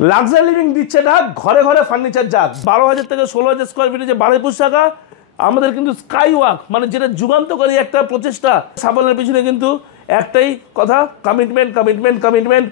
Luxury living দিচ্ছে না, ঘরে ঘরে ফার্নিচার যাক। 12,000 থেকে 16,000 স্কোয়ার ফিটে যে 22 টাকা আমাদের কিন্তু স্কাই ওয়াক, মানে যেটা যুগান্তকারী একটা প্রচেষ্টা। সাফল্যের পিছনে কিন্তু একটাই কথা, কমিটমেন্ট কমিটমেন্ট কমিটমেন্ট।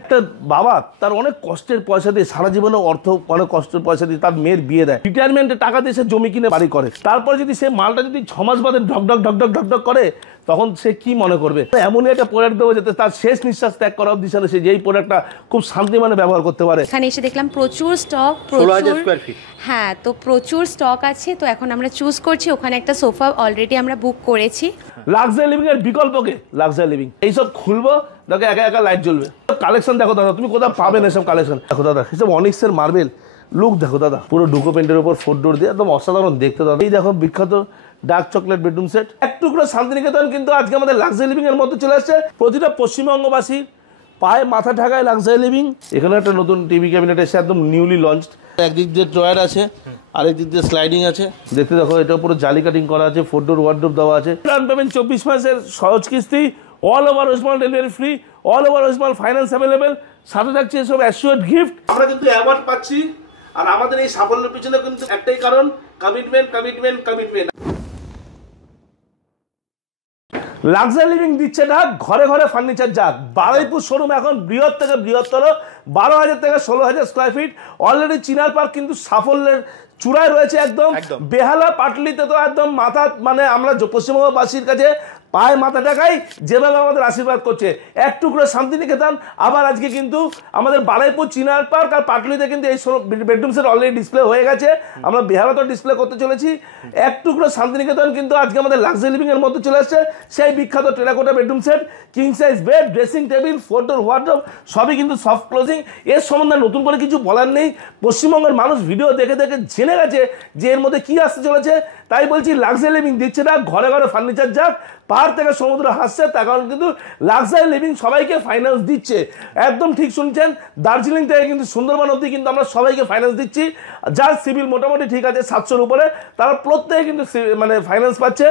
বাবা তার অনেক কষ্টের পয়সা দিয়ে সারা জীবনে অর্থ, অনেক কষ্টের পয়সা দিয়ে তার মেয়ের বিয়ে দেয়, রিটায়ারমেন্টে টাকা দিয়ে সে জমি কিনে বাড়ি করে। তারপর যদি সে মালটা যদি 6 মাস বাদে ঢকঢক ঢকঢক ঢকঢক করে, তখন সে কি মনে করবে? এমনই একটা প্রোডাক্ট দেবো যাতে তার শেষ নিঃশ্বাস ত্যাগ করা অবধি সে যেই প্রোডাক্টটা খুব শান্তি মানে ব্যবহার করতে পারে। এখানে এসে দেখলাম প্রচুর স্টক, 16,000 স্কয়ার ফিট। হ্যাঁ, তো প্রচুর স্টক আছে। তো এখন আমরা চুজ করছি। ওখানে একটা সোফা অলরেডি আমরা বুক করেছি। লাক্সারি লিভিং এর বিকল্পকে লাক্সারি লিভিং এইসব খুলবো, দেখো একা একা লাইট জ্বলবে। কালেকশন দেখো দাদা, তুমি কোথাও পাবে না এসব কালেকশন। দেখো দাদা এসব অনিক্সের মার্বেল লুক দেখো দাদা, পুরো ডুকো পেন্টের উপর 4 ডোর দিয়ে একদম অসাধারণ দেখতে দাদা। এই দেখো বিখ্যাত ডার্ক চকলেট বেডরুম সেট। একটু করে শান্তিনিকেতন কিন্তু আজকে আমাদের লাক্সারি লিভিং এর মধ্যে চলে আসছে। প্রতিটা পশ্চিমবঙ্গবাসীর পায়ে মাথা ঢাকায় লাক্সারি লিভিং। এখানে একটা নতুন টিভি ক্যাবিনেট এসে একদম নিউলি লঞ্চড। একদিক দিয়ে ড্রয়ার আছে, আরেক দিক দিয়ে স্লাইডিং আছে। দেখতে দেখো এটা পুরো জালি কাটিং করা আছে, 4 ডোর ওয়ার্ডরোব দেওয়া আছে। ডাউন পেমেন্ট 24 মাসের সহজ কিস্তি, all over West Bengal delivery free, all over West Bengal finance available. সাথে থাকছে এসব অ্যাসিওর্ড গিফট। আমরা কিন্তু অ্যাওয়ার্ড পাচ্ছি, আর আমাদের এই সাফল্যের পিছনে কিন্তু একটাই কারণ, commitment commitment commitment. Luxury living দিচ্ছে না, ঘরে ঘরে ফার্নিচার যাক। বারুইপুর শোরুম এখন বৃহৎ থেকে বৃহত্তর, 12,000 থেকে 16,000 স্কোয়ার ফিট। অলরেডি চিনার পার্ক কিন্তু সাফল্যের চূড়ায় রয়েছে একদম। বেহালা পাটলিতে তো একদম মাথা, মানে আমরা পশ্চিমবঙ্গবাসীর কাছে পায়ে মাথা টাকাই যেভাবে আমাদের আশীর্বাদ করছে। এক টুকরো শান্তিনিকেতন, আবার আজকে কিন্তু আমাদের বারুইপুর চিনার পার্ক আর পাটলিতে কিন্তু এই বেডরুম সেট অলরেডি ডিসপ্লে হয়ে গেছে। আমরা বেহালাতেও ডিসপ্লে করতে চলেছি। এক টুকরো শান্তিনিকেতন কিন্তু আজকে আমাদের লাক্সারি লিভিং এর মধ্যে চলে আসছে। সেই বিখ্যাত terracotta bedroom set, king size bed, dressing table, 4 ডোর ওয়ার্ডরোব, সবই কিন্তু সফট ক্লোজিং। এর সম্বন্ধে নতুন করে কিছু বলার নেই। পশ্চিমবঙ্গের মানুষ ভিডিও দেখে দেখে জেনে গেছে যে এর মধ্যে কি আসতে চলেছে। তাই বলছি লাক্সারি লিভিং দিচ্ছে না, ঘরে ঘরে ফার্নিচার যাক। পাহাড় থেকে সমুদ্র হাসছে, তার কারণ কিন্তু লাক্সারি লিভিং সবাইকে ফাইন্যান্স দিচ্ছে। একদম ঠিক শুনছেন, দার্জিলিং থেকে কিন্তু সুন্দরবন অবধি কিন্তু আমরা সবাইকে ফাইন্যান্স দিচ্ছি। যার সিভিল মোটামুটি ঠিক আছে 700-র উপরে, তারা প্রত্যেকে কিন্তু মানে ফাইন্যান্স পাচ্ছে।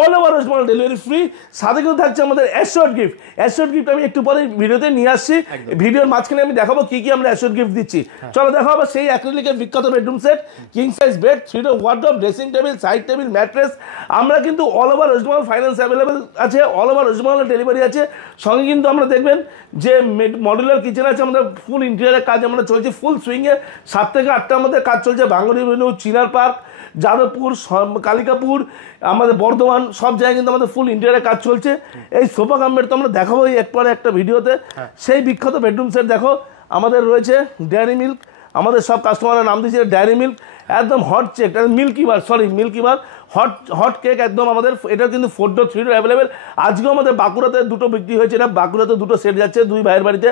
All over West Bengal delivery free. সাথে কিন্তু থাকছে আমাদের অ্যাসিওর্ড গিফট। অ্যাসিওর্ড গিফট আমি একটু পরে ভিডিওতে নিয়ে আসছি। ভিডিওর মাঝখানে আমি দেখাবো কি কি আমরা অ্যাসিওর্ড গিফট দিচ্ছি। চলো দেখা হবে সেই অ্যাক্রিলিকের বিখ্যাত bedroom set, king size bed, 3 door wardrobe, dressing table, side table, mattress. আমরা কিন্তু all over West Bengal finance available আছে, all over West Bengal delivery আছে। সঙ্গে কিন্তু আমরা দেখবেন যে মডুলার কিচেন আছে, আমাদের ফুল ইন্টেরিয়ারের কাজ আমরা চলছে ফুল সুইংয়ে। 7 থেকে 8টার মধ্যে কাজ চলছে। বাঙ্গুরি এভিনিউ, চিনার পার্ক, যাদবপুর, কালিকাপুর, আমাদের বর্ধমান, সব জায়গায় কিন্তু আমাদের ফুল ইন্টেরিয়ারের কাজ চলছে। এই সোফা কাম বেড তো আমরা দেখাবো একবারে একটা ভিডিওতে। সেই বিখ্যাত বেডরুম সেট দেখো আমাদের রয়েছে। ডেয়ারি মিল্ক, আমাদের সব কাস্টমারের নাম দিয়েছে ডেয়ারি মিল্ক। একদম হট চেক, মিল্কি বার, মিল্কি বার হট কেক একদম আমাদের। এটা কিন্তু 4 ডোর 3 ডোর অ্যাভেলেবেল। আজকেও আমাদের বাঁকুড়াতে 2টো বিক্রি হয়েছে। এটা বাঁকুড়াতে 2টো সেট যাচ্ছে 2 ভাইয়ের বাড়িতে।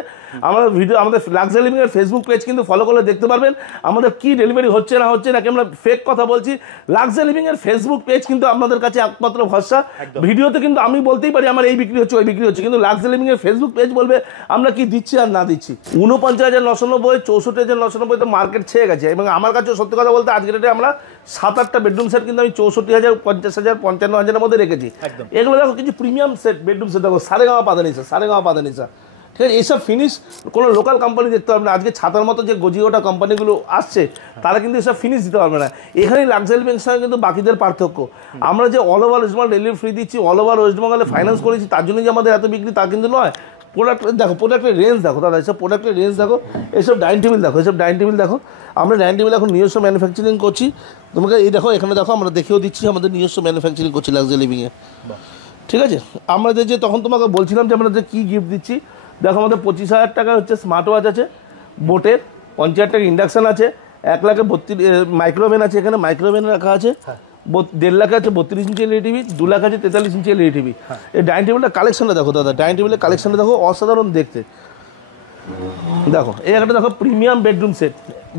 আমাদের ভিডিও, আমাদের লাক্সারি লিভিং এর ফেসবুক পেজ কিন্তু ফলো করলে দেখতে পারবেন আমাদের কি ডেলিভারি হচ্ছে না হচ্ছে, নাকি আমরা ফেক কথা বলছি। লাক্সারি লিভিং এর ফেসবুক পেজ কিন্তু আপনাদের কাছে একমাত্র ভরসা। ভিডিওতে কিন্তু আমি বলতেই পারি আমার এই বিক্রি হচ্ছে ওই বিক্রি হচ্ছে, কিন্তু লাক্সারি লিভিং এর ফেসবুক পেজ বলবে আমরা কি দিচ্ছি আর না দিচ্ছি। 49,990, 64,990 তো মার্কেট ছেয়ে গেছে। এবং আমার কাছেও সত্যি কথা বলতে আজকের ডেটে আমরা 7-8টা বেডরুম সেট কিন্তু আমি 64,000, 50,000, 55,000-এর মধ্যে রেখেছি। এগুলো দেখো কিছু প্রিমিয়াম সেট, বেডরুম সেট দেখো, সারেগাঁও পাদানিসা, ঠিক আছে। এইসব ফিনিশ কোনো লোকাল কোম্পানি দেখতে পারবে না। আজকে ছাতার মতো যে গজিওটা কোম্পানিগুলো আসছে তারা কিন্তু এসব ফিনিশ দিতে পারবে না। এখানেই লাক্সারি লিভিং সঙ্গে কিন্তু বাকিদের পার্থক্য। আমরা যে all over West Bengal delivery free দিচ্ছি, অল ওভার ওয়েস্ট বেঙ্গলে ফাইন্যান্স করেছি, তার জন্য যে আমাদের এত বিক্রি তা কিন্তু নয়। প্রোডাক্ট দেখো, প্রোডাক্টের রেঞ্জ দেখো দাদা, এসব প্রোডাক্টের রেঞ্জ দেখো, এসব ডাইনিং টেবিল দেখো, এসব ডাইনিং টেবিল দেখো। আমরা ডাইনিং টেবিল এখন নিজস্ব ম্যানুফ্যাকচারিং করছি। তোমাকে এই দেখো, এখানে দেখো আমরা দেখিয়েও দিচ্ছি আমাদের নিজস্ব ম্যানুফ্যাকচারিং করছি লাক্সারি লিভিংয়ে, ঠিক আছে। আমাদের যে তখন তোমাকে বলছিলাম যে আমরা যে কী গিফট দিচ্ছি, দেখো আমাদের 25,000 টাকা হচ্ছে স্মার্ট ওয়াচ আছে বোটের, 50,000 টাকা ইন্ডাকশান আছে, 1,32,000 মাইক্রোওভেন আছে, এখানে মাইক্রোওভেন রাখা আছে। 1.5 লাখ আছে 32 ইঞ্চি এলইডি টিভি, 2 লাখ আছে 43 ইঞ্চি এলইডি টিভি। এই ডাইনিং টেবিলটা কালেকশনটা দেখো দাদা, ডাইনিং টেবিলের কালেকশনটা দেখো, অসাধারণ দেখতে। দেখো এই একটা দেখো প্রিমিয়াম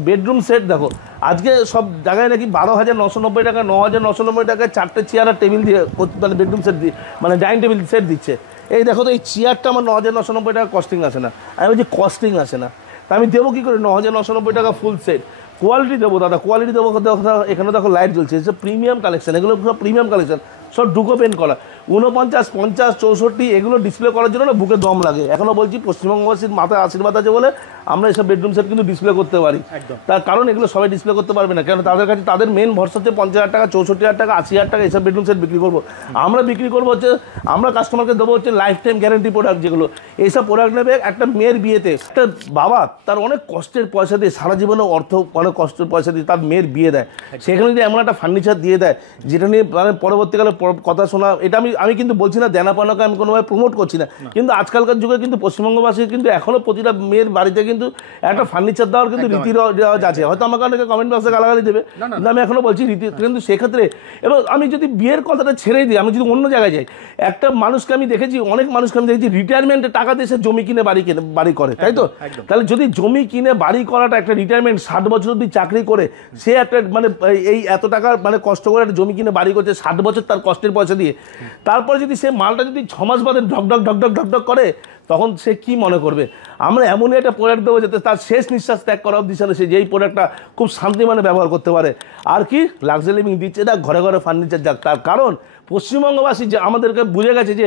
বেডরুম সেট দেখো। আজকে সব জায়গায় নাকি 12,990 টাকা, 9,990 টাকায় 4টে চেয়ার আর টেবিল দিয়ে মানে বেডরুম সেট দিয়ে মানে ডাইনিং টেবিল সেট দিচ্ছে। এই দেখো তো এই চেয়ারটা আমার 9,990 টাকা কস্টিং আসে না। আমি বলছি কস্টিং আসে না, তা আমি দেবো কী করে 9,990 টাকা ফুল সেট। কোয়ালিটি দেবো দাদা, কোয়ালিটি দেবো। এখানে দেখো লাইট জ্বলছে, এসব প্রিমিয়াম কালেকশন, এগুলো সব প্রিমিয়াম কালেকশন, সব ডুকো পেন্ট করা। 49, 50, 64 এগুলো ডিসপ্লে করার জন্য না বুকে দম লাগে। এখনো বলছি পশ্চিমবঙ্গবাসীর মাথায় আশীর্বাদ আছে বলে আমরা এসব বেডরুম সেট কিন্তু ডিসপ্লে করতে পারি। তার কারণ এগুলো সবাই ডিসপ্লে করতে পারবে না, কেন তাদের কাছে তাদের মেন ভরসা হচ্ছে 50,000 টাকা, 64,000 টাকা, 80,000 টাকা এইসব বেডরুম সেট বিক্রি করবো। আমরা বিক্রি করবো হচ্ছে, আমরা কাস্টমারকে দেবো হচ্ছে লাইফ টাইম গ্যারেন্টি প্রোডাক্ট, যেগুলো এইসব প্রোডাক্ট নেবে একটা মেয়ের বিয়েতে, একটা বাবা তার অনেক কষ্টের পয়সা দিয়ে সারা জীবনে অনেক কষ্টের পয়সা দিয়ে তার মেয়ের বিয়ে দেয়, সেখানে যদি এমন একটা ফার্নিচার দিয়ে দেয় যেটা নিয়ে মানে পরবর্তীকালে কথা শোনা, এটা আমি কিন্তু বলছি না দেনা পাওনাকে আমি কোনোভাবে প্রমোট করছি না, কিন্তু আজকালকার যুগে কিন্তু পশ্চিমবঙ্গবাসীর কিন্তু এখনও প্রতিটা মেয়ের বাড়িতে কিন্তু একটা ফার্নিচার দেওয়ার কিন্তু রীতি রেওয়াজ আছে। হয়তো আমাকে অনেকে কমেন্ট বক্সে গালাগালি দেবে, কিন্তু আমি এখনও বলছি রীতি, কিন্তু সেক্ষেত্রে এবার আমি যদি বিয়ের কথাটা ছেড়েই দিই, আমি যদি অন্য জায়গায় যাই, একটা মানুষকে আমি দেখেছি, অনেক মানুষকে আমি দেখেছি রিটায়ারমেন্টে টাকা দিয়ে সে জমি কিনে বাড়ি করে, তাই তো? তাহলে যদি জমি কিনে বাড়ি করাটা একটা রিটায়ারমেন্ট, 60 বছর অবধি চাকরি করে সে একটা মানে এই এত টাকা মানে কষ্ট করে একটা জমি কিনে বাড়ি করছে 60 বছর তার কষ্টের পয়সা দিয়ে, তারপরে যদি সে মালটা যদি 6 মাস বাদে ঢকঢক করে, তখন সে কি মনে করবে? আমরা এমনই একটা প্রোডাক্ট দেবো যাতে তার শেষ নিঃশ্বাস ত্যাগ করা অবধি সে যেই প্রোডাক্টটা খুব শান্তি মানে ব্যবহার করতে পারে। আর কি লাক্সারি লিভিং দিচ্ছে না, ঘরে ঘরে ফার্নিচার যাক, তার কারণ পশ্চিমবঙ্গবাসী যে আমাদেরকে বুঝে গেছে যে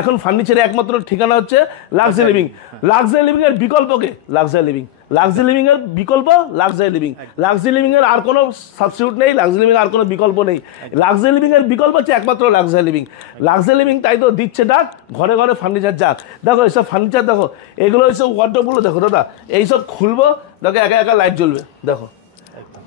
এখন ফার্নিচারের একমাত্র ঠিকানা হচ্ছে লাক্সারি লিভিং। লাক্সারি লিভিংয়ের বিকল্পকে লাক্সারি লিভিং, লাক্সারি লিভিংয়ের বিকল্প লাক্সারি লিভিং, লাক্সারি লিভিংয়ের আর কোনো সাবস্টিটিউট নেই, লাক্সারি লিভিং আর কোনো বিকল্প নেই। লাক্সারি লিভিংয়ের বিকল্প হচ্ছে একমাত্র লাক্সারি লিভিং। লাক্সারি লিভিং তাই তো দিচ্ছে ডাক, ঘরে ঘরে ফার্নিচার যাক। দেখো এইসব ফার্নিচার দেখো, এগুলো এইসব ওয়ার্ডরোবগুলো দেখো দাদা, এইসব খুলবো দেখো একা একা লাইট জ্বলবে। দেখো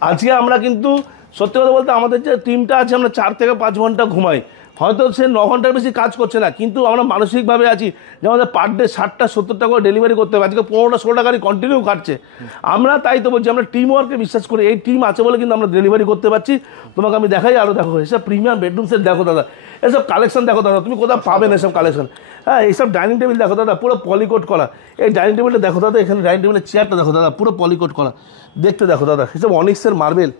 আজকে আমরা কিন্তু সত্যি কথা বলতে আমাদের যে টিমটা আছে, আমরা 4 থেকে 5 ঘন্টা ঘুমাই, হয়তো সে 9 ঘন্টার বেশি কাজ করছে না, কিন্তু আমরা মানসিকভাবে আছি যে আমাদের পার ডে 60টা 70টা করে ডেলিভারি করতে হবে। আজকে 15টা 16টা গাড়ি কন্টিনিউ কাটছে। আমরা তাই তো বলছি, আমরা টিম ওয়ার্কে বিশ্বাস করি, এই টিম আছে বলে কিন্তু আমরা ডেলিভারি করতে পারছি। তোমাকে আমি দেখাই, আরও দেখো এসব প্রিমিয়াম বেডরুম সেট দেখো দাদা, এসব কালেকশন দেখো দাদা, তুমি কোথাও পাবেন এসব কালেকশন। হ্যাঁ, এইসব ডাইনিং টেবিল দেখো দাদা, পুরো পলিকোট করা। এই ডাইনিং টেবিলটা দেখো দাদা, এখানে ডাইনিং টেবিলের চেয়ারটা দেখো দাদা, পুরো পলিকোট করা। দেখতে দেখো দাদা, এসব অনিক্সের মার্বেল,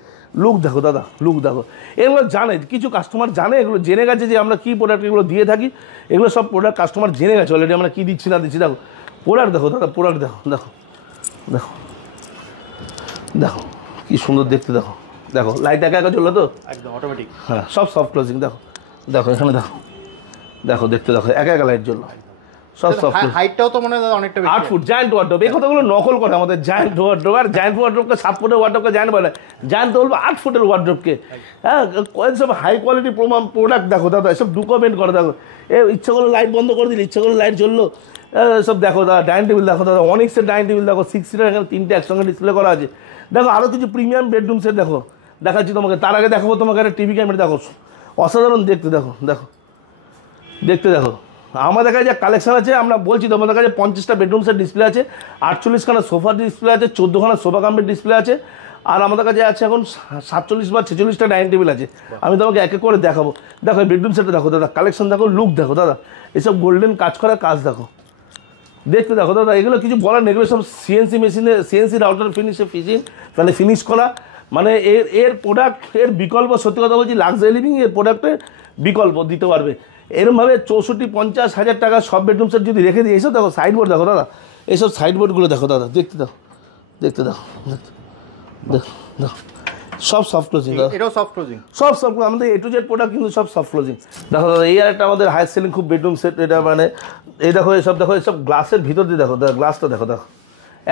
লুক দেখো দাদা, লুক দেখো। এগুলো জানে, কিছু কাস্টমার জানে, এগুলো জেনে গেছে যে আমরা কী প্রোডাক্ট এগুলো দিয়ে থাকি। এগুলো সব প্রোডাক্ট কাস্টমার জেনে গেছে অলরেডি আমরা কী দিচ্ছি না দিচ্ছি। দেখো প্রোডাক্ট দেখো দাদা, প্রোডাক্ট দেখো, দেখো দেখো দেখো কী সুন্দর দেখতে। দেখো দেখো লাইট একা একা জ্বললো তো, একদম অটোমেটিক। হ্যাঁ, সব সফট ক্লোজিং। দেখো দেখো এখানে দেখো, দেখো দেখতে দেখো একা একা লাইট জ্বললো, সব সফট। হাইটটাও তো মনে হয় অনেকটা 8 ফুট জায়ান্ট ওয়ার্ডরোব। এই কথাগুলো নকল করে আমাদের জায়ান্ট ওয়ার্ডরোব, আর জায়ান্ট ওয়ার্ডরোবকে 7 ফুটের ওয়ার্ডরোবকে জায়ান্ট বলে, জায়ান্ট বলবো 8 ফুটের ওয়ার্ডরোবকে। হ্যাঁ, সব হাই কোয়ালিটি প্রোডাক্ট দেখো দাদা, এসব ডকুমেন্ট করে দেখো। ইচ্ছা করলো লাইট বন্ধ করে দিলে, ইচ্ছা করলো লাইট জ্বললো। সব দেখো দাদা, ডাইনিং টেবিল দেখো দাদা, অনিক্সের ডাইনিং টেবিল দেখো, 6 সিটার, এখানে 3টে একসঙ্গে ডিসপ্লে করা আছে। দেখো আরও কিছু প্রিমিয়াম বেডরুম সেট দেখো, দেখাচ্ছি তোমাকে। তার আগে দেখাবো তোমাকে একটা টিভি ক্যামেরা দেখো, অসাধারণ দেখতে। দেখো দেখো দেখতে দেখো, আমাদের কাছে যা কালেকশন আছে, আমরা বলছি তোমাদের কাছে 50টা বেডরুম সেট ডিসপ্লে আছে, 48খানা সোফার ডিসপ্লে আছে, 14খানা সোফা কামের ডিসপ্লে আছে, আর আমাদের কাছে আছে এখন 47 বা 46টা ডাইনিং টেবিল আছে। আমি তোমাকে এক এক করে দেখাবো। দেখো এই বেডরুম সেটটা দেখো দাদা, কালেকশন দেখো, লুক দেখো দাদা, এসব গোল্ডেন কাজ করা কাজ দেখো, দেখতে দেখো দাদা। এগুলো কিছু বলার নেই, এগুলো সব সিএনসি মেশিনে, সিএনসি রাউটার ফিনিশ করা। মানে এর প্রোডাক্ট, এর বিকল্প সত্যি কথা বলছি, লাক্সারি লিভিং এর প্রোডাক্টের বিকল্প দিতে পারবে। এরমভাবে 64-50 হাজার টাকা সব বেডরুম সেট যদি রেখে দিই, এইসব দেখো সাইডবোর্ড দেখো দাদা, এইসব সাইডবোর্ডগুলো দেখো দাদা, দেখতে দেখো, দেখতে দেখো, দেখো দেখো, সব সফট ক্লোজিং দাদা, এটাও সফট ক্লোজিং, সব সফট। আমাদের A to Z প্রোডাক্ট কিন্তু সব সফট ক্লোজিং। দেখো দাদা, এই আর একটা আমাদের হাই সেলিং খুব বেডরুম সেট, এটা মানে এই দেখো, এসব দেখো, এসব গ্লাসের ভিতর দিয়ে দেখো দাদা, গ্লাসটা দেখো, দেখো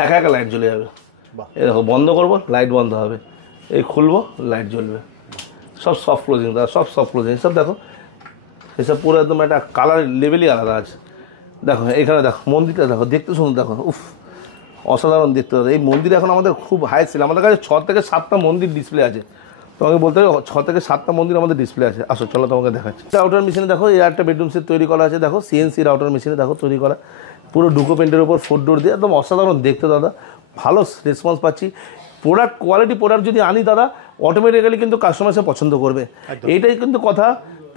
একা একা লাইট জ্বলে যাবে। এই দেখো, বন্ধ করবো লাইট বন্ধ হবে, এই খুলবো লাইট জ্বলবে, সব সফট ক্লোজিং দাদা, সব সফট ক্লোজিং। এসব দেখো, এসব পুরো একদম একটা কালার লেভেলই আলাদা আছে। দেখো এখানে দেখো, মন্দিরটা দেখো, দেখতে সুন্দর, দেখো উফ অসাধারণ দেখতে হবে। এই মন্দির এখন আমাদের খুব হাই সেল, আমাদের কাছে 6 থেকে 7টা মন্দির ডিসপ্লে আছে। তোমাকে বলতে হবে 6 থেকে 7টা মন্দির আমাদের ডিসপ্লে আছে। আসো চলো তোমাকে দেখাচ্ছি। রাউটার মেশিনে দেখো, এই একটা বেডরুম সেট তৈরি করা আছে, দেখো সিএনসি রাউটার মেশিনে দেখো তৈরি করা, পুরো ডুকো পেন্টের উপর 4 ডোর দিয়ে, একদম অসাধারণ দেখতে দাদা, ভালো রেসপন্স পাচ্ছি। প্রোডাক্ট কোয়ালিটি প্রোডাক্ট যদি আনি দাদা, অটোমেটিক্যালি কিন্তু কাস্টমার সে পছন্দ করবে, এইটাই কিন্তু কথা।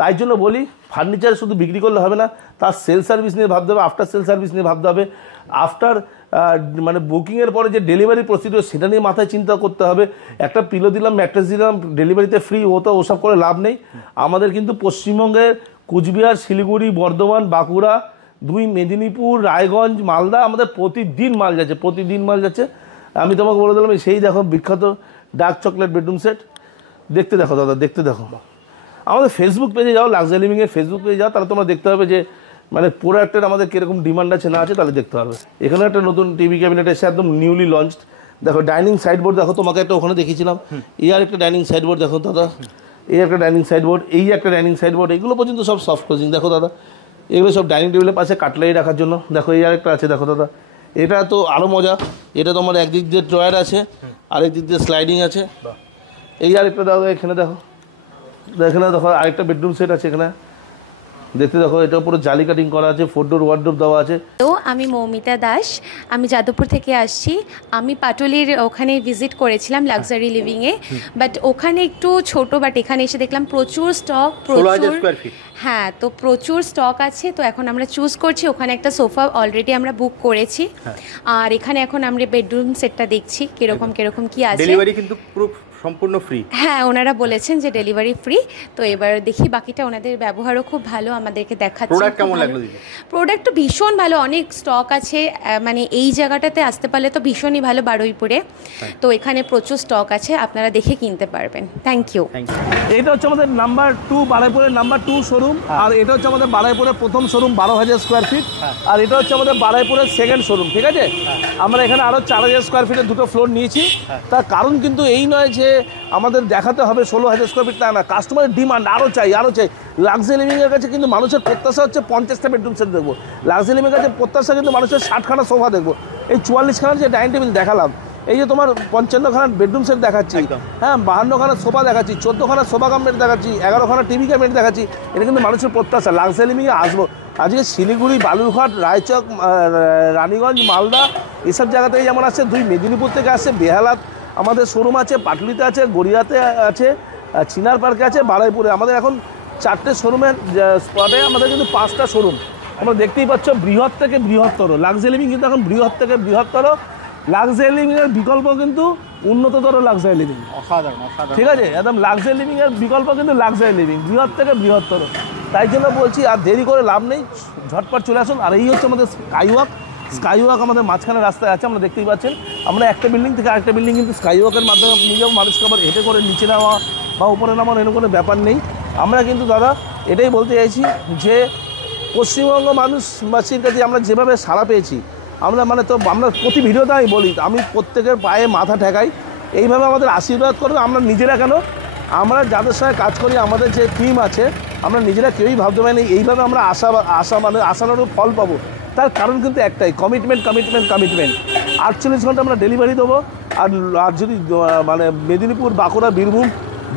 তাই জন্য বলি, ফার্নিচার শুধু বিক্রি করলে হবে না, তার সেল সার্ভিস নিয়ে ভাবতে হবে, আফটার সেল সার্ভিস নিয়ে ভাবতে হবে, আফটার মানে বুকিংয়ের পরে যে ডেলিভারি প্রসিডিওর সেটা নিয়ে মাথায় চিন্তা করতে হবে। একটা পিলো দিলাম, ম্যাট্রেস দিলাম, ডেলিভারিতে ফ্রি, ওসব করে লাভ নেই। আমাদের কিন্তু পশ্চিমবঙ্গের কুচবিহার, শিলিগুড়ি, বর্ধমান, বাঁকুড়া, 2 মেদিনীপুর, রায়গঞ্জ, মালদা, আমাদের প্রতিদিন মাল যাচ্ছে, প্রতিদিন মাল যাচ্ছে। আমি তোমাকে বলে দিলাম, সেই দেখো বিখ্যাত ডার্ক চকলেট বেডরুম সেট, দেখতে দেখো দাদা, দেখতে দেখো। আমাদের ফেসবুক পেজে যাও, লাক্সারি লিভিংয়ের ফেসবুক পেজে যাও, তাহলে তোমরা দেখতে হবে যে মানে প্রোডাক্টের আমাদের কীরকম ডিমান্ড আছে না আছে, তাহলে দেখতে পারবে। এখানে একটা নতুন টিভি ক্যাবিনেট এসে একদম নিউলি লঞ্চড। দেখো ডাইনিং সাইডবোর্ড দেখো, তোমাকে একটা ওখানে দেখিয়েছিলাম, এই আর একটা ডাইনিং সাইডবোর্ড দেখো দাদা, এই একটা ডাইনিং সাইডবোর্ড, এই একটা ডাইনিং সাইডবোর্ড, এগুলো পর্যন্ত সব সফট ক্লোজিং দেখো দাদা। এগুলো সব ডাইনিং টেবিলের পাশে কাটলারি রাখার জন্য। দেখো এই আরেকটা আছে দেখো দাদা, এটা তো আরও মজা। এটা তোমার একদিক দিয়ে ড্রয়ার আছে, আরেক দিক দিয়ে স্লাইডিং আছে। এই আরেকটা দাদা, এখানে দেখো, এখানে দেখো আরেকটা বেডরুম সেট আছে এখানে, দেখতে দেখো, এটা পুরো জালি কাটিং করা আছে, 4 ডোর ওয়ার্ডরোব দেওয়া আছে। তো আমি মৌমিতা দাস, আমি যাদবপুর থেকে আসছি। আমি পাটুলির ওখানে ভিজিট করেছিলাম লাক্সারি লিভিংয়ে, বাট ওখানে একটু ছোট, বাট এখানে এসে দেখলাম প্রচুর স্টক, প্রচুর। হ্যাঁ, তো প্রচুর স্টক আছে। তো এখন আমরা চুজ করছি। ওখানে একটা সোফা অলরেডি আমরা বুক করেছি, আর এখানে এখন আমরা বেডরুম সেটটা দেখছি কিরকম কিরকম কি আছে। ডেলিভারি কিন্তু পুরো সম্পূর্ণ ফ্রি। হ্যাঁ, ওনারা বলেছেন যে ডেলিভারি ফ্রি। তো এবার দেখি বাকিটা, ওনাদের ব্যবহারও খুব ভালো, আমাদেরকে দেখাচ্ছে। প্রোডাক্ট কেমন লাগলো দিদি? প্রোডাক্ট তো ভীষণ ভালো, অনেক স্টক আছে। মানে এই জায়গাটাতে আসতে পারলে তো ভীষণই ভালো, বারুইপুরে। তো এখানে প্রচুর স্টক আছে, আপনারা দেখে কিনতে পারবেন। Thank you. এটা হচ্ছে আমাদের নাম্বার 2 বারুইপুরের নাম্বার 2 শোরুম, আর এটা হচ্ছে আমাদের বারুইপুরের প্রথম শোরুম 12,000 স্কোয়ার ফিট, আর এটা হচ্ছে আমাদের বারুইপুরের সেকেন্ড শোরুম। ঠিক আছে, আমরা এখানে আরও 4,000 স্কোয়ার ফিটের দুটো ফ্লোর নিয়েছি। তার কারণ কিন্তু এই নয় যে আমাদের দেখাতে হবে 16,000 স্কোয়ার ফিট, তা না, কাস্টমারের ডিমান্ড আরও চাই আরও চাই। লাক্সারি লিভিংয়ের কাছে কিন্তু মানুষের প্রত্যাশা হচ্ছে 50টা বেডরুম সেট দেখবো। লাক্সারি লিভিংয়ের কাছে প্রত্যাশা কিন্তু মানুষের 60খানা সোফা দেখবো। এই 44খানার যে ডাইনিং টেবিল দেখালাম, এই যে তোমার 55খানা বেডরুম সেট দেখাচ্ছি, হ্যাঁ 52খানা সোফা দেখাচ্ছি, 14খানা সোফা কামবেড দেখাচ্ছি, 11খানা টিভি ক্যাবিনেট দেখাচ্ছি, এটা কিন্তু মানুষের প্রত্যাশা। লাক্সারি লিভিংয়ে আসবো। আজকে শিলিগুড়ি, বালুরঘাট, রায়চক, রানীগঞ্জ, মালদা এসব জায়গা থেকে যেমন আসছে, 2 মেদিনীপুর থেকে আসছে, বেহালাত আমাদের শোরুম আছে, পাটুলিতে আছে, গড়িয়াতে আছে, চিনার পার্কে আছে, বারুইপুরে। আমাদের এখন 4টে শোরুমের স্পটে আমাদের কিন্তু 5টা শোরুম। আমরা দেখতেই পাচ্ছ, বৃহৎ থেকে বৃহত্তর লাক্সারি লিভিং কিন্তু এখন বৃহৎ থেকে বৃহত্তর। লাক্সারি লিভিংয়ের বিকল্প কিন্তু উন্নততর লাক্সারি লিভিং। ঠিক আছে, একদম লাক্সারি লিভিংয়ের বিকল্প কিন্তু লাক্সারি লিভিং, বৃহৎ থেকে বৃহত্তর। তাই জন্য বলছি, আর দেরি করে লাভ নেই, ঝটপট চলে আসুন। আর এই হচ্ছে আমাদের স্কাইওয়াক আমাদের মাঝখানে রাস্তায় আছে, আমরা দেখতেই পাচ্ছেন। আমরা একটা বিল্ডিং থেকে আরেকটা বিল্ডিং কিন্তু স্কাইওয়াকের মাধ্যমে নিয়ে যাবো। মানুষকে আবার হেঁটে করে নিচে নেওয়া বা উপরে নামার এরকম কোনো ব্যাপার নেই। আমরা কিন্তু দাদা এটাই বলতে চাইছি যে পশ্চিমবঙ্গ মানুষবাসীর কাছে আমরা যেভাবে সাড়া পেয়েছি, আমরা মানে তো আমরা প্রতি ভিডিওতে আমি বলি, আমি প্রত্যেকের পায়ে মাথা ঠেকাই, এইভাবে আমাদের আশীর্বাদ করবে। আমরা নিজেরা কেন, আমরা যাদের সঙ্গে কাজ করি, আমাদের যে টিম আছে, আমরা নিজেরা কেউই ভাবতে পারিনি এইভাবে আমরা আশানুরূপ ফল পাবো। তার কারণ কিন্তু একটাই, কমিটমেন্ট। 48 ঘন্টা আমরা ডেলিভারি দেবো। আর যদি মানে মেদিনীপুর, বাঁকুড়া, বীরভূম,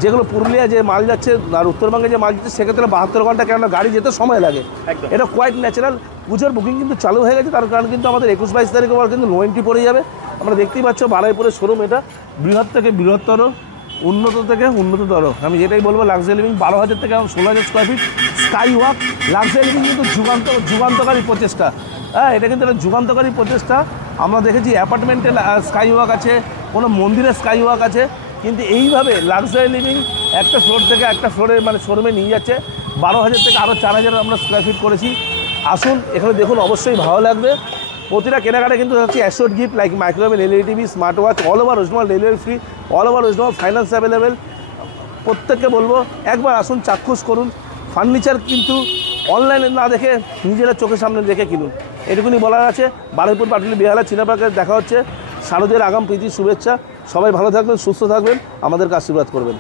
যেগুলো পুরুলিয়া যে মাল যাচ্ছে আর উত্তরবঙ্গে যে মাল যাচ্ছে, সেক্ষেত্রে 72 ঘন্টা, কেননা গাড়ি যেতে সময় লাগে। এটা কোয়াইট ন্যাচারাল। পুজোর বুকিং কিন্তু চালু হয়ে গেছে, তার কারণ কিন্তু আমাদের 21-22 তারিখ আবার কিন্তু নো এন্ট্রি পড়ে যাবে। আমরা দেখতেই পাচ্ছ বারুইপুরের শোরুম, এটা বৃহৎ থেকে বৃহত্তর, উন্নত থেকে উন্নততর। আমি যেটাই বলবো, লাক্সারি লিভিং 12,000 থেকে 16,000 square feet skywalk. Luxury living কিন্তু যুগান্তকারী প্রচেষ্টা। হ্যাঁ, এটা কিন্তু একটা যুগান্তকারী প্রচেষ্টা। আমরা দেখেছি অ্যাপার্টমেন্টে স্কাইওয়াক আছে, কোনো মন্দিরে স্কাইওয়াক আছে, কিন্তু এইভাবে লাক্সারি লিভিং একটা ফ্লোর থেকে একটা ফ্লোরে মানে শোরুমে নিয়ে যাচ্ছে। 12,000 থেকে আরও 4,000 আমরা স্কোয়ার ফিট করেছি। আসুন, এখানে দেখুন, অবশ্যই ভালো লাগবে। প্রতিটা কেনাকাটা কিন্তু হচ্ছে assured gift, like microwave, LED TV, smart watch, all over West Bengal delivery free, all over West Bengal finance available. প্রত্যেককে বলবো একবার আসুন, চাক্ষুষ করুন। ফার্নিচার কিন্তু অনলাইনে না দেখে নিজেরা চোখের সামনে দেখে কিনুন, এটুকুনি বলার আছে। বারুইপুর, পাটুলি, বেহালা, চিনাপার্কে দেখা হচ্ছে। শারদের আগাম প্রীতি শুভেচ্ছা। সবাই ভালো থাকবেন, সুস্থ থাকবেন, আমাদেরকে আশীর্বাদ করবেন।